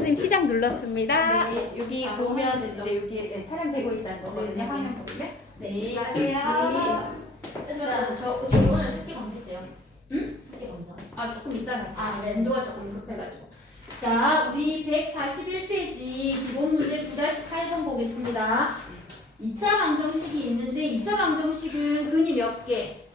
선생님 시작 눌렀습니다. 네, 여기 바로 보면 되죠. 이제 여기 촬영되고 있다는 거거든요. 네, 네. 화면 보이면. 네. 안녕하세요. 자, 저, 저 오늘 숙제 검사했어요. 응? 숙제 검사. 아 조금 이따가. 아, 네. 진도가 조금 급해가지고. 자, 우리 141페이지 기본 문제 9-8번 보겠습니다. 2차 방정식이 있는데 2차 방정식은 근이 몇 개?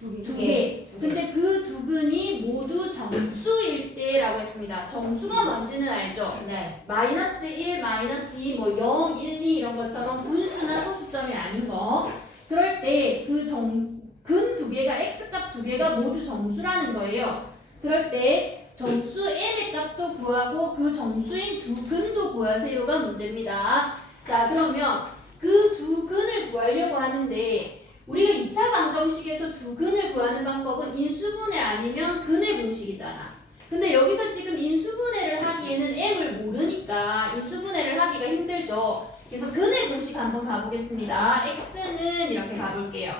두 개. 근데 그 두 근이 모두 정수일 때라고 했습니다. 정수가 뭔지는 알죠? 네. 마이너스 1, 마이너스 2, 뭐 0, 1, 2 이런 것처럼 분수나 소수점이 아닌 거. 그럴 때 그 정, 근 두 개가 x값 두 개가 모두 정수라는 거예요. 그럴 때 정수 n의 값도 구하고 그 정수인 두 근도 구하세요가 문제입니다. 자, 그러면 그 두 근을 구하려고 하는데 우리가 2차 방정식에서 두 근을 구하는 방법은 인수분해 아니면 근의 공식이잖아. 근데 여기서 지금 인수분해를 하기에는 m을 모르니까 인수분해를 하기가 힘들죠. 그래서 근의 공식 한번 가보겠습니다. x는 이렇게 가볼게요.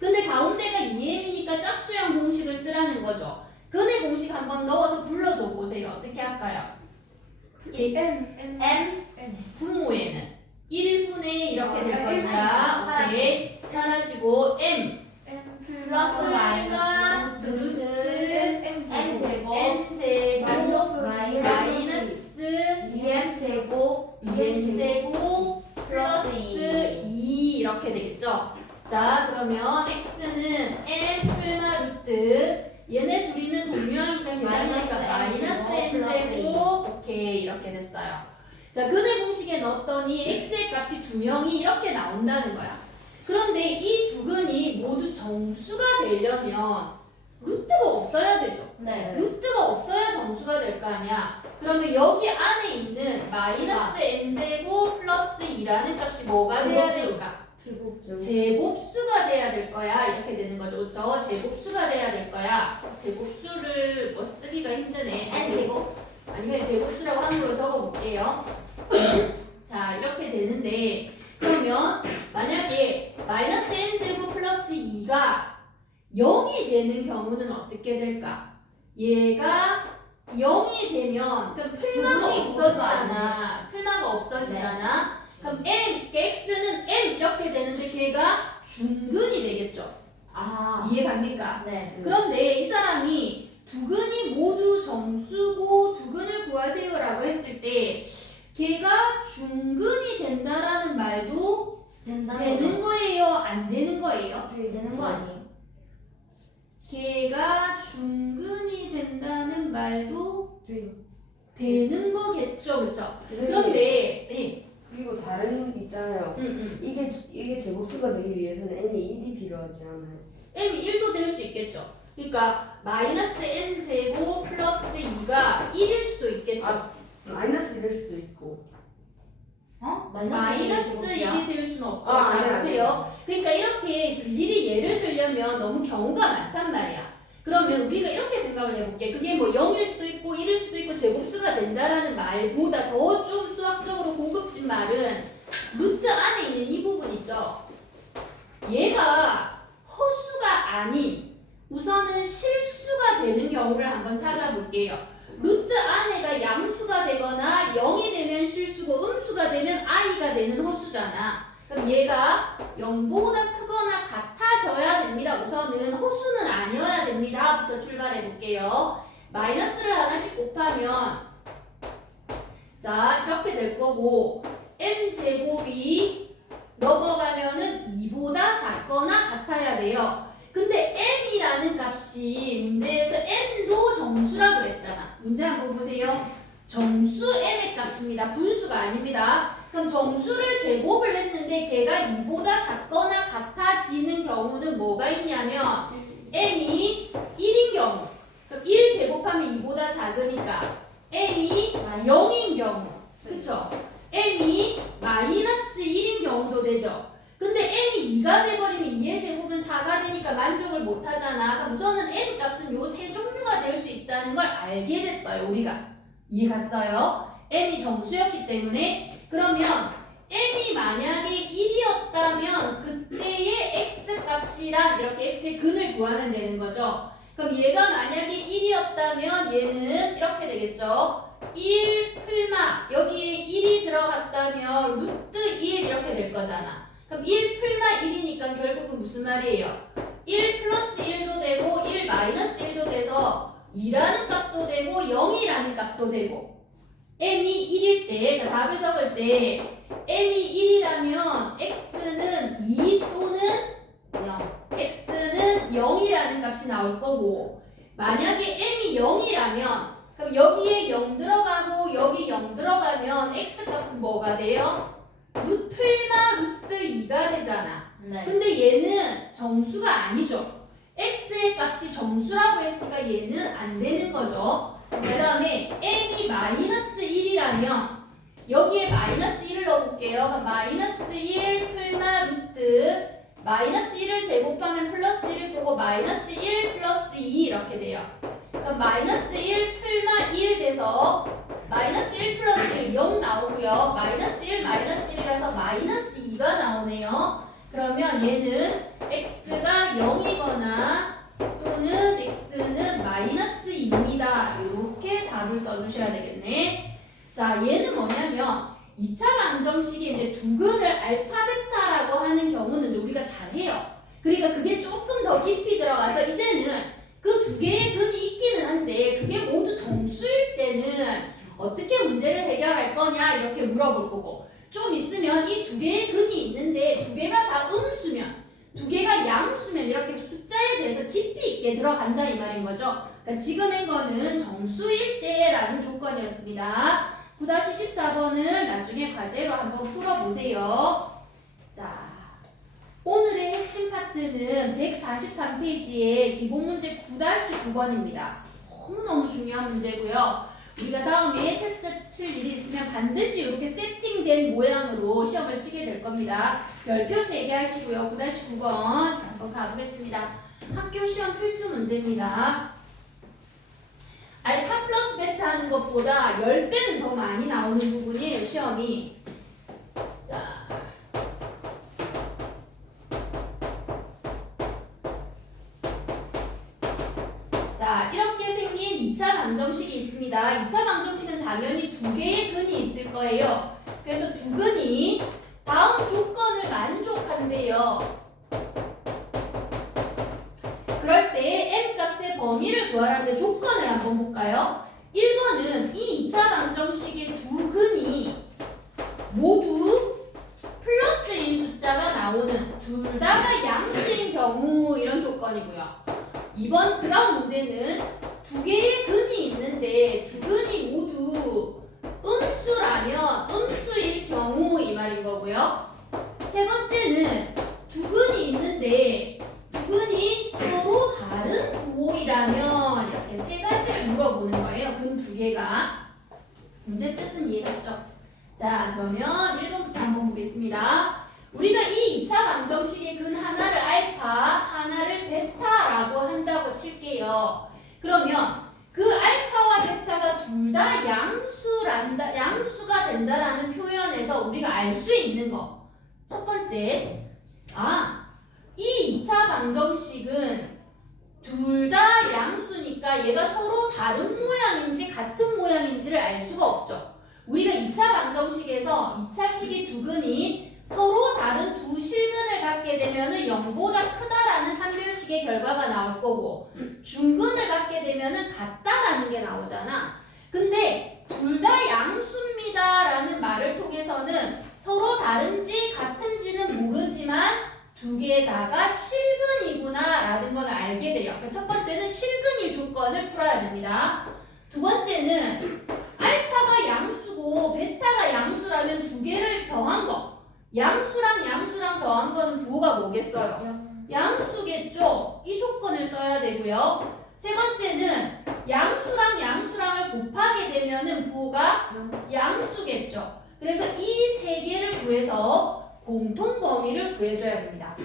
근데 가운데가 2m이니까 짝수형 공식을 쓰라는 거죠. 근의 공식 한번 넣어서 불러줘 보세요. 어떻게 할까요? M, M, M, M. 분모에는 1분의 이렇게 아, 될 M 겁니다. 사라지고. 오케이. 사라지고 m M 플러스 마이너스 루트 M, M 제곱. n 제곱 마이너스 마이너스 2M 제곱. 2n 제곱 플러스 플러스 2 이렇게 되겠죠. 자 그러면 x는 m 플마 루트 얘네 둘이는 동류하니까 계산하니까 마이너스 M m 제곱 오케이 이렇게 됐어요. 자 근의 공식에 넣었더니 x의 값이 두 명이 이렇게 나온다는 거야. 그런데 이 두 근이 모두 정수가 되려면 루트가 없어야 되죠. 네. 루트가 없어야 정수가 될 거 아니야. 그러면 여기 안에 있는 마이너스 n제곱 플러스 2라는 값이 뭐가 돼야 제곱수. 될까? 제곱. 제곱수가 돼야 될 거야. 이렇게 되는 거죠. 그렇죠? 제곱수가 돼야 될 거야. 제곱수를 뭐 쓰기가 힘드네. 아, N 제곱. 아니 그냥 제곱수라고 한글로 적어볼게요. 자 이렇게 되는데 그러면 만약에 마이너스 n제곱 플러스 2가 0이 되는 경우는 어떻게 될까? 얘가 0이 되면 그럼 풀마가 없어지잖아. 풀마가 없어지잖아. 그럼 m, x는 m 이렇게 되는데 걔가 중근이 되겠죠. 아. 이해갑니까? 네. 그런데 이 사람이 두 근이 모두 정수고 두 근을 구하세요라고 했을 때 걔가 중근이 된다라는 말도 된다. 되는 거예요? 안 되는 거예요? 되는 거 아니에요? 걔가 중근이 된다는 말도 돼요. 되는 거겠죠, 그렇죠? 그런데 예, 그리고 다른 있잖아요. 음, 음. 이게 이게 제곱수가 되기 위해서는 n이 1이 필요하지 않아요. m 1도 될 수 있겠죠. 그러니까 마이너스 m 제곱 플러스 2가 1일 수도 있겠죠. 아, 마이너스 1일 수도. 어? 마이너스 제곱이야? 1이 될 수는 없죠. 아, 자, 아니야, 보세요. 그러니까 이렇게 지금 미리 예를 들려면 너무 경우가 많단 말이야. 그러면 우리가 이렇게 생각을 해볼게. 그게 뭐 0일 수도 있고 1일 수도 있고 제곱수가 된다라는 말보다 더 좀 수학적으로 고급진 말은 루트 안에 있는 이 부분 있죠. 얘가 허수가 아닌 우선은 실수가 되는 경우를 한번 찾아볼게요. 루트 안에가 양수가 되거나 0이 되면 실수고 음수가 되면 i가 되는 허수잖아. 그럼 얘가 0보다 크거나 같아져야 됩니다. 우선은 허수는 아니어야 됩니다. 부터 출발해 볼게요. 마이너스를 하나씩 곱하면 자 이렇게 될 거고 m 제곱이 넘어가면은 2보다 작거나 같아야 돼요. 근데 m이라는 값이 문제에서 m도 정수라 그랬잖아. 문제 한번 보세요. 정수 m의 값입니다. 분수가 아닙니다. 그럼 정수를 제곱을 했는데 걔가 2보다 작거나 같아지는 경우는 뭐가 있냐면 m이 1인 경우. 그럼 1 제곱하면 2보다 작으니까 m이 0인 경우. 그쵸? m이 마이너스 1인 경우도 되죠. 근데 m이 2가 돼버리면 2의 제곱은 4가 되니까 만족을 못 하잖아. 그럼 우선은 m 값은 요 세 종류가 될 수 있다는 걸 알게 됐어요, 우리가. 이해 갔어요? M이 정수였기 때문에 그러면 m이 만약에 1이었다면 그때의 x 값이랑 이렇게 x의 근을 구하면 되는 거죠. 그럼 얘가 만약에 1이었다면 얘는 이렇게 되겠죠. 1 풀마 여기에 1이 들어갔다면 루트 1 이렇게 될 거잖아. 그럼 1 풀마 1이니까 결국은 무슨 말이에요? 1 플러스 1도 되고 1 마이너스 1도 돼서 2라는 값도 되고 0이라는 값도 되고 m이 1일 때 그러니까 답을 적을 때 m이 1이라면 x는 2 또는 0 x는 0이라는 값이 나올 거고 만약에 m이 0이라면 그럼 여기에 0 들어가고 여기 0 들어가면 x 값은 뭐가 돼요? 루트 풀마 루트 2가 되잖아. 네. 근데 얘는 정수가 아니죠. x의 값이 정수라고 했으니까 얘는 안 되는 거죠. 그 다음에 m이 마이너스 1이라면 여기에 마이너스 1을 넣어볼게요. 그럼 마이너스 1 풀마 루트 마이너스 1을 제곱하면 플러스 1을 보고 마이너스 1 플러스 2 이렇게 돼요. 그럼 마이너스 1 풀마 1 돼서 마이너스 1 플러스 1 0 나오고요. 마이너스 1 마이너스 1이라서 마이너스 2가 나오네요. 그러면 얘는 x가 0이거나 또는 x는 마이너스 2입니다. 이렇게 답을 써주셔야 되겠네. 자, 얘는 뭐냐면 2차 방정식이 이제 두근을 알파 베타라고 하는 경우는 이제 우리가 잘해요. 그러니까 그게 조금 더 깊이 들어가서 이제는 그 두 개의 근이 있기는 한데 그게 모두 정수일 때는 어떻게 문제를 해결할 거냐 이렇게 물어볼 거고 좀 있으면 이 두 개의 근이 있는데 두 개가 다 음수면 두 개가 양수면 이렇게 숫자에 대해서 깊이 있게 들어간다 이 말인 거죠. 그러니까 지금의 거는 정수일 때라는 조건이었습니다. 9-14번은 나중에 과제로 한번 풀어보세요. 자, 오늘의 핵심 파트는 143페이지의 기본 문제 9-9번입니다. 너무너무 중요한 문제고요. 우리가 다음에 테스트 칠 일이 있으면 반드시 이렇게 세팅된 모양으로 시험을 치게 될 겁니다. 별표 3개 하시고요. 9-9번 자, 한번 가보겠습니다. 학교 시험 필수 문제입니다. 알파 플러스 베타 하는 것보다 10배는 더 많이 나오는 부분이에요, 시험이. 자. 자, 이렇게 생긴 2차 방정식이 있습니다. 2차 방정식은 당연히 두 개의 근이 있을 거예요. 그래서 두 근이 다음 조건을 만족한대요. 그럴 때 m 값의 범위를 구하라는데 조건을 한번 볼까요? 1번은 이 2차 방정식의 두 근이 모두 플러스인 숫자가 나오는 둘 다가 양수인 경우 이런 조건이고요. 2번 그 다음 문제는 두 개의 근이 있는데 두 근이 모두 음수라면 음수일 경우 이 말인 거고요. 세 번째는 두 근이 있는데 두 근이 서로 다른 부호이라면 이렇게 세 가지를 물어보는 거예요. 근 두 개가. 문제 뜻은 이해했죠? 자, 그러면 1번부터 한번 보겠습니다. 우리가 이 2차 방정식의 근 하나를 알파, 하나를 베타라고 한다고 칠게요. 그러면 그 알파와 베타가 둘 다 양수란다, 양수가 된다라는 표현에서 우리가 알 수 있는 거. 첫 번째, 아, 이 2차 방정식은 둘 다 양수니까 얘가 서로 다른 모양인지 같은 모양인지를 알 수가 없죠. 우리가 2차 방정식에서 2차 식의 두 근이 서로 다른 두 실근을 갖게 되면 은 0보다 크다라는 판별식의 결과가 나올 거고 중근을 갖게 되면 은 같다라는 게 나오잖아. 근데 둘 다 양수입니다라는 말을 통해서는 서로 다른지 같은지는 모르지만 두 개 다가 실근이구나라는 걸 알게 돼요. 그러니까 첫 번째는 실근일 조건을 풀어야 됩니다. 두 번째는 알파가 양수고 베타가 양수라면 두 개를 더한 거. 양수랑 양수랑 더한 거는 부호가 뭐겠어요? 양수겠죠? 이 조건을 써야 되고요. 세 번째는 양수랑 양수랑을 곱하게 되면은 부호가 양수겠죠. 그래서 이 세 개를 구해서 공통 범위를 구해줘야 됩니다.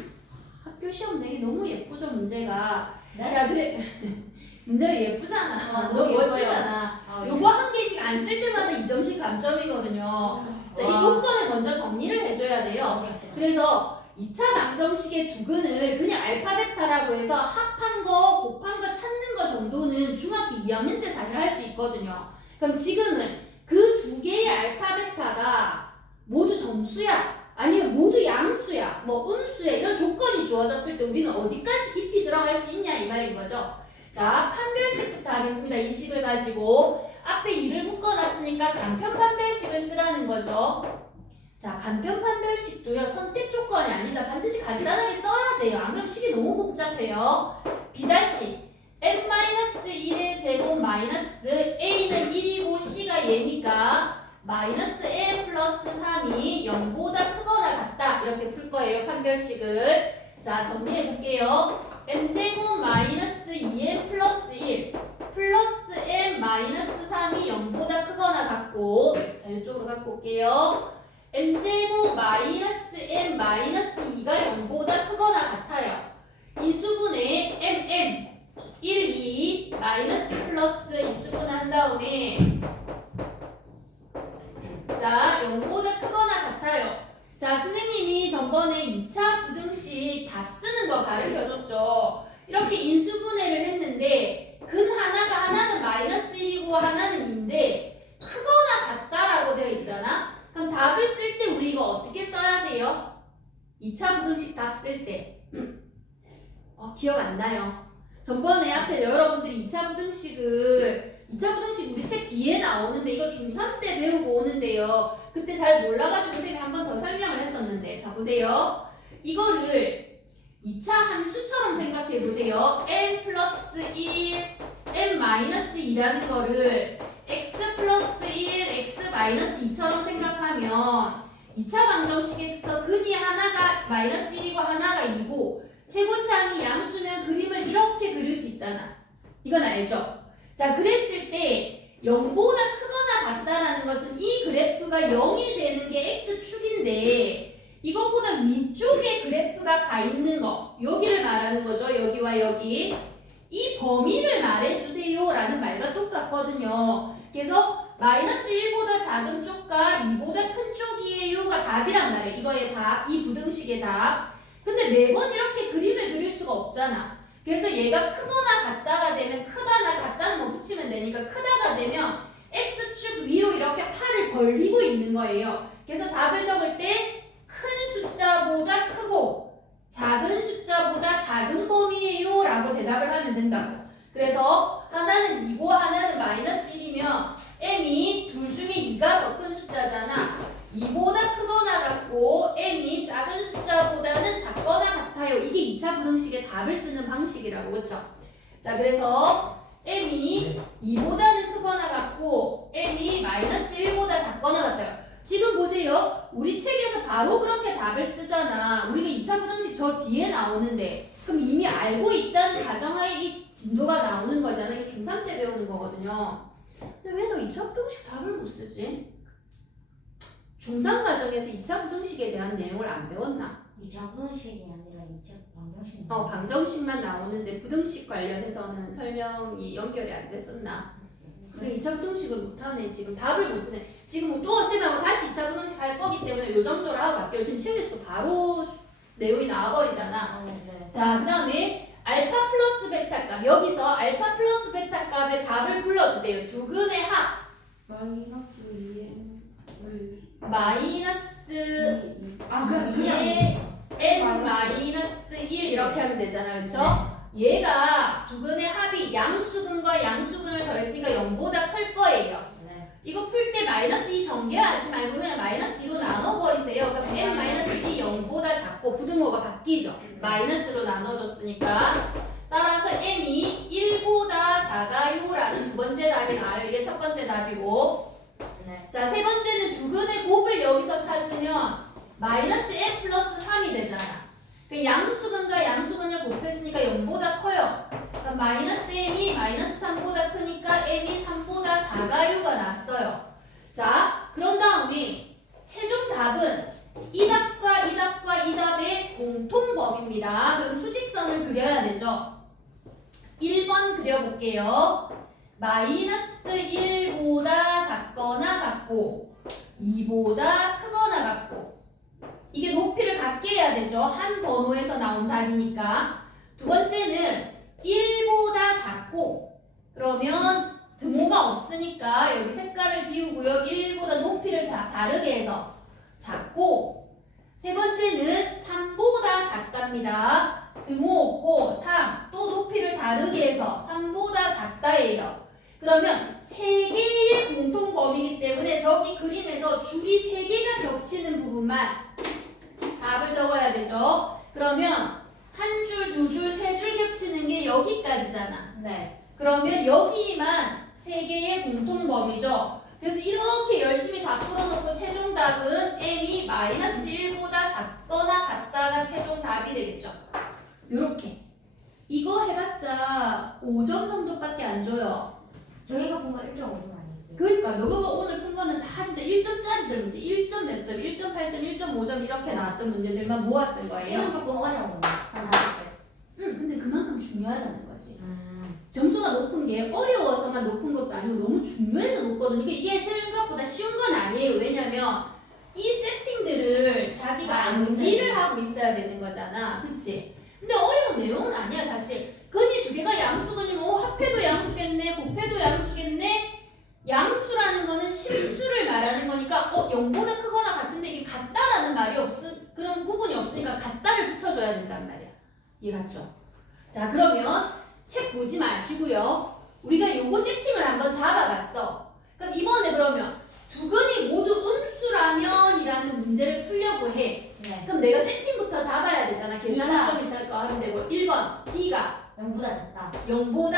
학교 시험 내기 너무 예쁘죠 문제가. 네? 자 그래 문제가 예쁘잖아. 아, 너무 너무. 멋지잖아. 아, 요거 한 개씩 안 쓸 때마다 2점씩 감점이거든요. 자, 이 와. 조건을 먼저 정리를 해줘야 돼요. 네. 그래서 2차 방정식의 두근을 그냥 알파 베타라고 해서 합한 거, 곱한 거 찾는 거 정도는 중학교 2학년 때 사실 할 수 있거든요. 그럼 지금은 그 두 개의 알파벳타가 모두 정수야 아니면 모두 양수야 뭐 음수야 이런 조건이 주어졌을 때 우리는 어디까지 깊이 들어갈 수 있냐 이 말인 거죠. 자 판별식부터 하겠습니다. 이 식을 가지고 앞에 이를 묶어놨으니까 간편 판별식을 쓰라는 거죠. 자, 간편 판별식도요, 선택 조건이 아니다. 반드시 간단하게 써야 돼요. 안 그러면 식이 너무 복잡해요. 비다식 n-1의 제곱 마이너스 a는 1이고 c가 얘니까 마이너스 n 플러스 3이 0보다 크거나 같다. 이렇게 풀 거예요. 판별식을. 자, 정리해 볼게요. n제곱 마이너스 2n 플러스 1 플러스 n 마이너스 3이 0보다 크거나 같고 자, 이쪽으로 갖고 올게요. m제곱 마이너스 n 마이너스 2가 0보다 크거나 같아요. 인수분해 mm 1, 2 마이너스 플러스 인수분해 한 다음에 자 0보다 크거나 같아요. 자 선생님이 전번에 2차 부등식 답 쓰는 거 가르쳐줬죠. 이렇게 인수분해를 했는데 근 하나가 하나는 마이너스 1이고 하나는 2인데 크거나 같다라고 되어 있잖아. 그럼 답을 쓸 때 우리 이거 어떻게 써야 돼요? 2차 부등식 답 쓸 때. 어, 기억 안 나요. 전번에 앞에 여러분들이 2차 부등식을 2차 부등식 우리 책 뒤에 나오는데 이거 중3 때 배우고 오는데요. 그때 잘 몰라가지고 선생님이 한 번 더 설명을 했었는데 자 보세요. 이거를 2차 함수처럼 생각해 보세요. n 플러스 1, n 마이너스 2라는 거를 x 플러스 1, x 마이너스 2처럼 생각하면 2차 방정식에서 근이 하나가 마이너스 1이고 하나가 2고 최고차항이 양수면 그림을 이렇게 그릴 수 있잖아. 이건 알죠? 자, 그랬을 때 0보다 크거나 같다라는 것은 이 그래프가 0이 되는 게 x축인데 이것보다 위쪽에 그래프가 가 있는 거 여기를 말하는 거죠. 여기와 여기 이 범위를 말해주세요 라는 말과 똑같거든요. 그래서 마이너스 1보다 작은 쪽과 2보다 큰 쪽이에요가 답이란 말이에요. 이거의 답, 이 부등식의 답. 근데 매번 이렇게 그림을 그릴 수가 없잖아. 그래서 얘가 크거나 같다가 되면 크다나 같다는 거 붙이면 되니까 크다가 되면 x축 위로 이렇게 팔을 벌리고 있는 거예요. 그래서 답을 적을 때 큰 숫자보다 크고 작은 숫자보다 작은 범위예요 라고 대답을 하면 된다고. 그래서 하나는 2고 하나는 마이너스 1이면 m이 둘 중에 2가 더 큰 숫자잖아. 2보다 크거나 같고 m이 작은 숫자보다는 작거나 같아요. 이게 2차 부등식의 답을 쓰는 방식이라고 그렇죠? 자 그래서 m이 2보다는 크거나 같고 m이 마이너스 1보다 작거나 같아요. 지금 보세요. 우리 책에서 바로 그렇게 답을 쓰잖아. 우리가 2차 부등식 저 뒤에 나오는데 그럼 이미 알고 있다는 가정하에 이 진도가 나오는 거잖아. 이게 중3 때 배우는 거거든요. 근데 왜 너 2차 부등식 답을 못 쓰지? 중3 과정에서 2차 부등식에 대한 내용을 안 배웠나? 이 자분식이 아니라 이자 방정식. 어, 방정식만 나오는데 부등식 관련해서는 설명이 연결이 안 됐었나? 근데 2차 부등식을 못하네. 지금 답을 못 쓰네. 지금 또 쌤하고 다시 2차 부등식 할 거기 때문에 요 정도로 하고 갈게요. 지금 책에서도 바로 내용이 나와버리잖아. 아, 네. 자, 그 다음에 알파 플러스 베타 값. 여기서 알파 플러스 베타 값의 답을 불러주세요. 두 근의 합. 마이너스 2n을 마이너스 아 그냥 그냥 2에 n 마이너스 1 이렇게 하면 되잖아요. 그쵸? 얘가 두 근의 합이 양수근과 양수근을 더했으니까 0보다 클 거예요. 네. 이거 풀 때 마이너스 2 전개하지 말고 그냥 마이너스 2로 나눠버리세요. 그럼 n 마이너스 1이 0보다 작고 부등호가 바뀌죠. 마이너스로 나눠줬으니까 따라서 n이 1보다 작아요라는 두 번째 답이 나와요. 이게 첫 번째 답이고 네. 자, 세 번째는 두근의 곱을 여기서 찾으면 마이너스 n 플러스 3이 되잖아. 그 양수근과 양수근을 곱했으니까 0보다 커요. 그러니까 마이너스 m이 마이너스 3보다 크니까 m이 3보다 작아요가 났어요. 자, 그런 다음에 최종 답은 이 답과 이 답과 이 답의 공통범위입니다. 그럼 수직선을 그려야 되죠. 1번 그려볼게요. 마이너스 1보다 작거나 같고 2보다 크거나 같고 이게 높이를 같게 해야 되죠. 한 번호에서 나온 답이니까 두 번째는 1보다 작고 그러면 등호가 없으니까 여기 색깔을 비우고요. 1보다 높이를 자, 다르게 해서 작고 세 번째는 3보다 작답니다. 등호 없고 3, 또 높이를 다르게 해서 3보다 작다예요. 그러면 세 개의 공통 범위이기 때문에 저기 그림에서 줄이 세 개가 겹치는 부분만 답을 적어야 되죠. 그러면 한 줄, 두 줄, 세 줄 겹치는 게 여기까지잖아. 네. 그러면 여기만 세 개의 공통 범위죠. 그래서 이렇게 열심히 다 풀어놓고 최종 답은 m이 마이너스 1보다 작거나 같다가 최종 답이 되겠죠. 요렇게. 이거 해봤자 5점 정도밖에 안 줘요. 저희가 본거 1.5점 아니었어요? 그러니까 너가 오늘 푼 거는 다 진짜 1점짜리들 문제, 1점 몇 점, 1.8점, 1.5점 이렇게 나왔던 문제들만 모았던 거예요. 이건 조금 어려운 거. 한 다섯 개. 응, 근데 그만큼 중요하다는 거지. 음. 점수가 높은 게 어려워서만 높은 것도 아니고 너무 중요해서 높거든요. 이게, 이게 생각보다 쉬운 건 아니에요. 왜냐면 이 세팅들을 자기가 아, 암기를 하고 있어야 되는 거잖아. 그치? 근데 어려운 내용은 아니야, 사실. 근이 두 개가 양수근이면, 어, 합해도 양수겠네, 곱해도 양수겠네. 양수라는 거는 실수를 말하는 거니까, 어, 0보다 크거나 같은데 이게 같다라는 말이 없음, 그런 구분이 없으니까 같다를 붙여줘야 된단 말이야. 이해 갔죠? 자, 그러면 책 보지 마시고요. 우리가 요거 세팅을 한번 잡아봤어. 그럼 이번에 그러면 두근이 모두 음수라면이라는 문제를 풀려고 해. 네. 그럼 내가 세팅부터 잡아야 되잖아. 계산은. 좀 이따 거 하면 되고. 1번 D가 0보다 작다. 0보다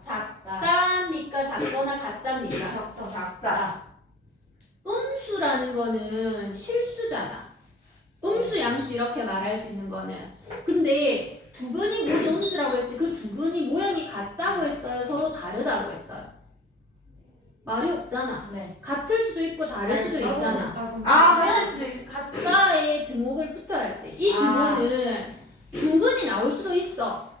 작다. 작답니까? 작거나 같답니까? 작다. 작다. 음수라는 거는 실수잖아. 음수, 양수 이렇게 말할 수 있는 거는. 근데 두근이 모두 음수라고 했을 때 그 두근이 모양이 같다고 했어요? 서로 다르다고 했어요? 말이 없잖아. 네. 같을 수도 있고 다를 수도 있잖아. 아, 그러면 같다에 등호를 붙어야지. 이 아. 등호는 중근이 나올 수도 있어.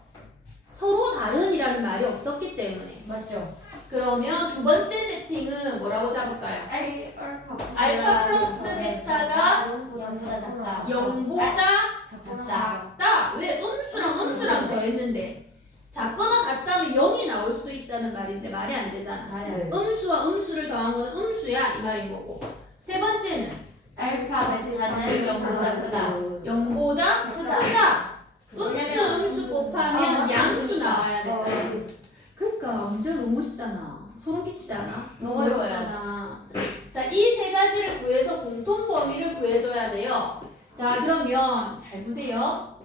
서로 다른이라는 말이 없었기 때문에. 맞죠? 그러면 두 번째 세팅은 뭐라고 잡을까요? 알파 플러스 베타가 0보다 작다. 0보다 작다. 작다. 왜 음수랑 음수랑 더했는데 작거나 같다면 0이 나올 수도 있다는 말인데 말이 안 되잖아. 맞아요. 음수와 음수를 더한 거는 음수야 이 말인 거고. 세 번째는 알파 베타는 0보다 크다. 0보다 크다. 크다. 음수 음수 곱하면 아, 양수. 나와야 되잖아. 그러니까 문제가 너무 멋있잖아. 소름 끼치지 않아? 너무 어려워요. 멋있잖아. 자, 이 세 가지를 구해서 공통 범위를 구해줘야 돼요. 자, 그러면 잘 보세요.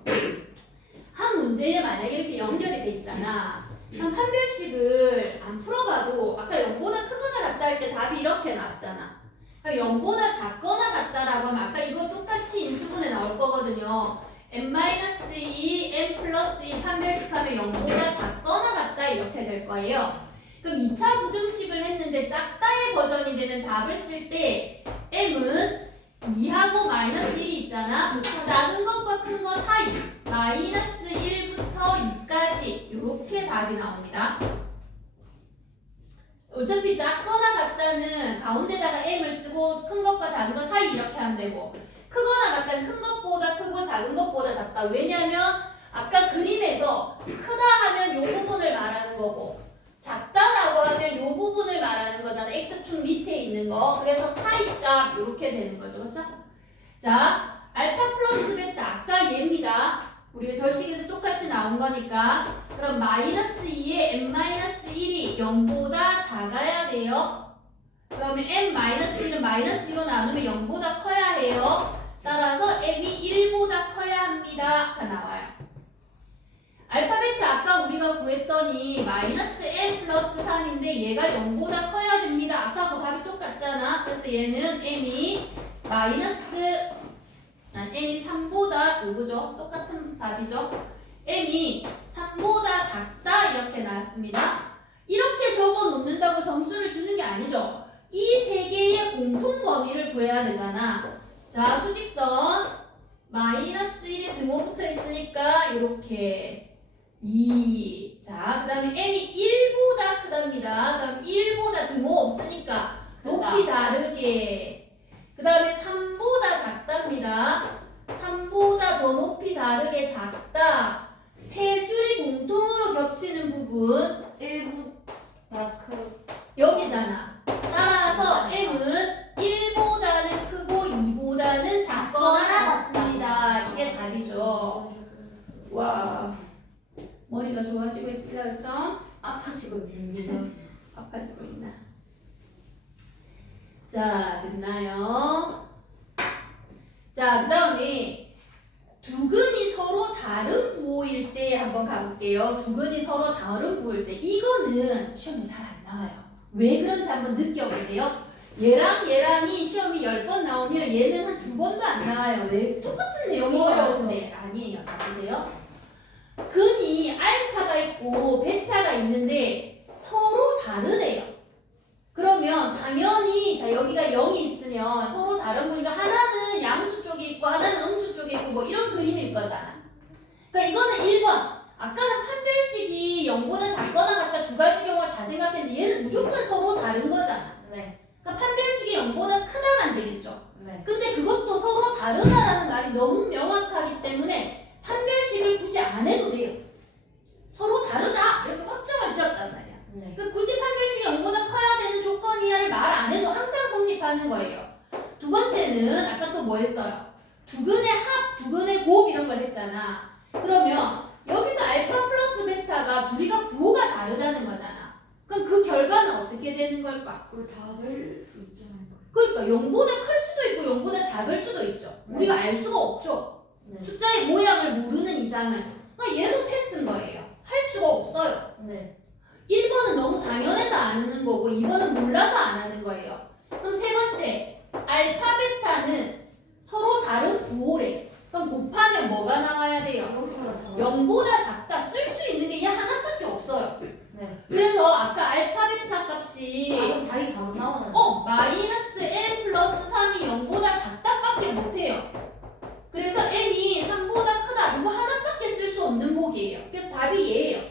한 문제에 만약에 이렇게 연결이 돼 있잖아. 한 판별식을 안 풀어봐도 아까 0보다 크거나 같다 할 때 답이 이렇게 나왔잖아. 0보다 작거나 같다라고 하면 아까 이거 똑같이 인수분해 나올 거거든요. N-2, n 플러스 2 판별식 하면 0보다 작거나 같다 이렇게 될 거예요. 그럼 2차 부등식을 했는데 작다의 버전이 되면 답을 쓸 때 m은 2하고 마이너스 1이 있잖아. 작은 것과 큰거 사이 마이너스 1부터 2까지 이렇게 답이 나옵니다. 어차피 작거나 같다는 가운데다가 m을 쓰고 큰 것과 작은 것 사이 이렇게 하면 되고 크거나 같다는 큰 것보다 크고 작은 것보다 작다. 왜냐면 아까 그림에서 크다 하면 요 부분을 말하는 거고 작다라고 하면 요 부분을 말하는 거잖아. x축 밑에 있는 거. 그래서 사이값 이렇게 되는 거죠. 그렇죠? 자, 알파 플러스 베타 아까 얘입니다. 우리가 절식에서 똑같이 나온 거니까 그럼 마이너스 2에 n 마이너스 1이 0보다 작아야 돼요. 그러면 n 마이너스 1은 마이너스 1로 나누면 0보다 커야 해요. 따라서 m이 1보다 커야 합니다가 나와요. 알파 베타 아까 우리가 구했더니 마이너스 n 플러스 3인데 얘가 0보다 커야 됩니다. 아까하고 답이 똑같잖아. 그래서 얘는 m이 마이너스 난 m이 3보다 요거죠. 똑같은 답이죠. m이 3보다 작다 이렇게 나왔습니다. 이렇게 적어 놓는다고 점수를 주는 게 아니죠. 이 세 개의 공통 범위를 구해야 되잖아. 자, 수직선 마이너스 1에 등호 붙어 있으니까 이렇게 2. 자, 그 다음에 m이 1보다 크답니다. 그럼 1보다 등호 없으니까 높이 다르게. 그 다음에 3보다 작답니다. 3보다 더 높이 다르게 작다. 세 줄이 공통으로 겹치는 부분 1보다 크. 여기잖아. 따라서 m은 거죠. 와 머리가 좋아지고 있습니다. 그렇죠? 아파지고 있습니다. 음. 아파지고 있나? 자 됐나요? 자 그다음에 두근이 서로 다른 부호일 때 한번 가볼게요. 두근이 서로 다른 부호일 때 이거는 시험에 잘 안 나와요. 왜 그런지 한번 느껴보세요. 얘랑 얘랑이 시험이 10번 나오면 얘는 한 두 번도 안 나와요. 왜? 똑같은 것 같은데 아니에요. 자, 보세요. 근이 알파가 있고 베타가 있는데 서로 다르대요. 그러면 당연히 자 여기가 0이 있으면 서로 다른 거니까 하나는 양수 쪽에 있고 하나는 음수 쪽에 있고 뭐 이런 그림일 거잖아. 그러니까 이거는 1번. 아까는 판별식이 0보다 작거나 같다 두 가지 경우가 다 생각했는데 얘는 무조건 서로 다른 거잖아. 네. 그러니까 판별식이 0보다 크다만 되겠죠. 네. 근데 그것도 서로 다르다라는 말이 너무 명확하기 때문에 판별식을 굳이 안 해도 돼요. 서로 다르다 이렇게 확정을 지었단 말이야. 네. 그 굳이 판별식이 0보다 커야 되는 조건 이하를 말 안 해도 항상 성립하는 거예요. 두 번째는 아까 또 뭐 했어요? 두근의 합, 두근의 곱 이런 걸 했잖아. 그러면 여기서 알파 플러스 베타가 둘이가 부호가 다르다는 거잖아. 그럼 그 결과는 어떻게 되는 걸까? 그 다들 수 있잖아요. 그러니까 0보다 클 수도 있고 0보다 작을 수도 있죠. 우리가 알 수가 없죠. 네. 숫자의 모양을 모르는 이상은. 그러니까 얘도 패스인 거예요. 할 수가 없어요. 네. 1번은 너무 당연해서 안 하는 거고 2번은 몰라서 안 하는 거예요. 그럼 세 번째, 알파, 베타는 서로 다른 부호래. 그럼 곱하면 뭐가 나와야 돼요? 0보다 작다. 쓸 수 있는 게 얘 하나밖에 없어요. 네. 그래서 아까 알파, 베타 값이 아, 그럼 답이 바로 나오는. 어, 마이너스 m 플러스 3이 0보다 작다밖에 못해요. 그래서 m이 3보다 크다. 이거 하나밖에 쓸 수 없는 복이에요. 그래서 답이 얘예요.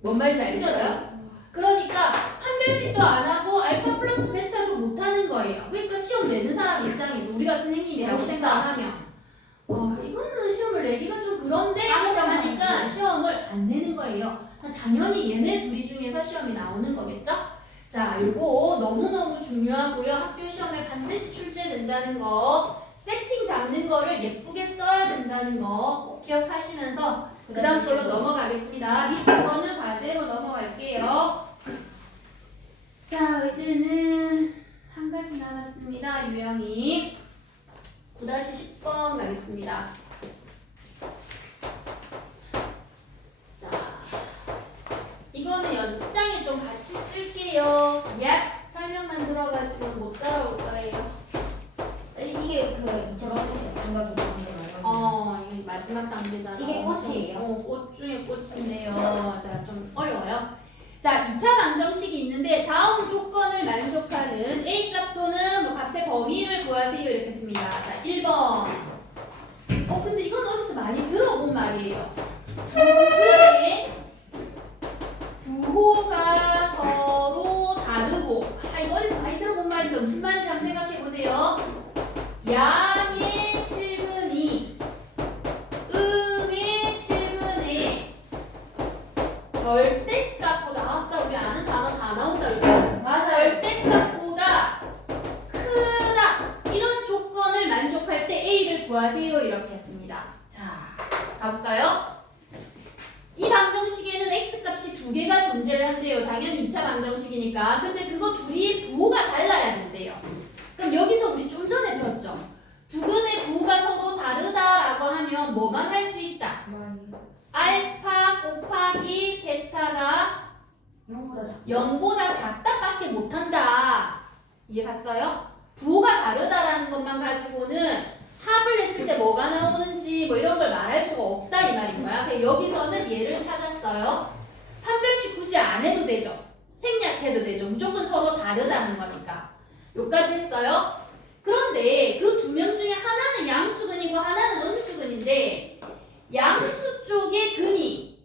뭔 말인지 알겠어요? 그러니까 판별식도 안 하고 알파 플러스 베타도 못 하는 거예요. 그러니까 시험 내는 사람 입장에서 우리가 선생님이라고 멋있다. 생각하면 어, 이거는 시험을 내기가 좀 그런데 이렇게 깜짝 하니까 놀랐지. 시험을 안 내는 거예요. 당연히 얘네 둘이 중에서 시험이 나오는 거겠죠? 자, 요거 너무너무 중요하고요. 학교 시험에 반드시 출제된다는 거, 세팅 잡는 거를 예쁘게 써야 된다는 거 꼭 기억하시면서 그 다음 절로 넘어가겠습니다. 밑에 거는 과제로 넘어갈게요. 자, 이제는 한 가지 남았습니다. 유형이 9-10번 가겠습니다. 자, 이거는 연습장에 좀 같이 쓸게요. 야, 설명만 들어가지고 못 따라올 거예요. 이게 그 저런 드는 거예요. 어, 이 마지막 단계잖아. 이게 꽃이에요? 어, 꽃 중에 꽃인데요. 자, 좀 어려워요. 자, 2차 방정식이 있는데 다음 조건을 만족하는 A 값 또는 뭐 값의 범위를 구하세요 이렇게 씁니다. 자, 1번. 어, 근데 이건 어디서 많이 들어본 말이에요. 부호가 서로 다르고 아, 이거 어디서 많이 들어본 말인데 무슨 말인지 한번 생각해 보세요. 양의 실근이 음의 실근에 절대값보다 아따 우리 아는 단어 다 나온다 그랬잖아. 맞아요. 절대값보다 크다 이런 조건을 만족할 때 A를 구하세요 이렇게 했습니다. 자 가볼까요? 이 방정식에는 X값이 두 개가 존재를 한대요. 당연히 2차 방정식이니까. 근데 그거 둘이 부호가 달라야 된대요. 그럼 여기서 우리 좀 전에 배웠죠. 두 근의 부호가 서로 다르다라고 하면 뭐만 할 수 있다. 알파 곱하기 베타가 0보다 작다밖에 못한다. 갔어요? 부호가 다르다라는 것만 가지고는 합을 했을 때 뭐가 나오는지 뭐 이런 걸 말할 수가 없다 이 말인 거야. 그래서 여기서는 얘를 찾았어요. 판별식 굳이 안 해도 되죠. 생략해도 되죠. 무조건 서로 다르다는 거니까. 여기까지 했어요. 그런데 그 두 명 중에 하나는 양수근이고 하나는 음수근인데 양수 쪽의 근이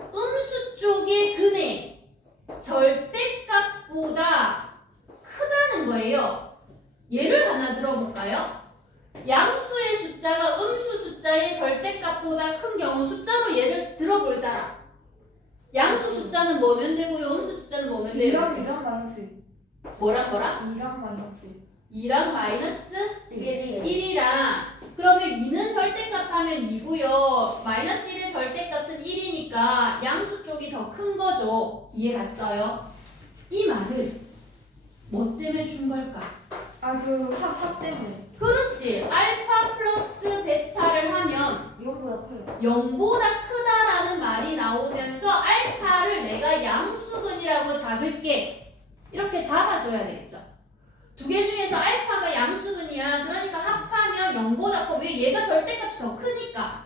음수 쪽의 근의 절대값보다 크다는 거예요. 예를 하나 들어볼까요? 양수의 숫자가 음수 숫자의 절대값보다 큰 경우 숫자로 예를 들어볼 사람. 양수 숫자는 뭐면 되고요, 음수 숫자는 뭐면 돼요? 마이너스 뭐랑 뭐랑? 2랑 마이너스 2랑 마이너스 이게 1이랑 그러면 2는 절대값 하면 2고요. 마이너스 1의 절대값은 1이니까 양수 쪽이 더 큰 거죠. 이해 갔어요? 이 말을 뭐 때문에 준 걸까? 아그 합합 때문에 그렇지. 알파 플러스 베타를 하면 이거보다 커요. 0보다 크다라는 말이 나오면서 알파를 내가 양수근이라고 잡을게. 이렇게 잡아줘야 되겠죠. 두 개 중에서 알파가 양수근이야. 그러니까 합하면 0보다 커. 왜 얘가 절대값이 더 크니까.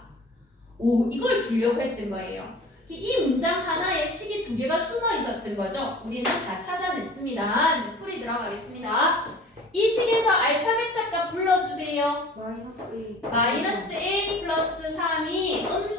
오, 이걸 주려고 했던 거예요. 이 문장 하나에 식이 두 개가 숨어 있었던 거죠. 우리는 다 찾아냈습니다. 이제 풀이 들어가겠습니다. 이 식에서 알파 베타 값 불러주세요. 마이너스 1. 마이너스 a 플러스 3이 음수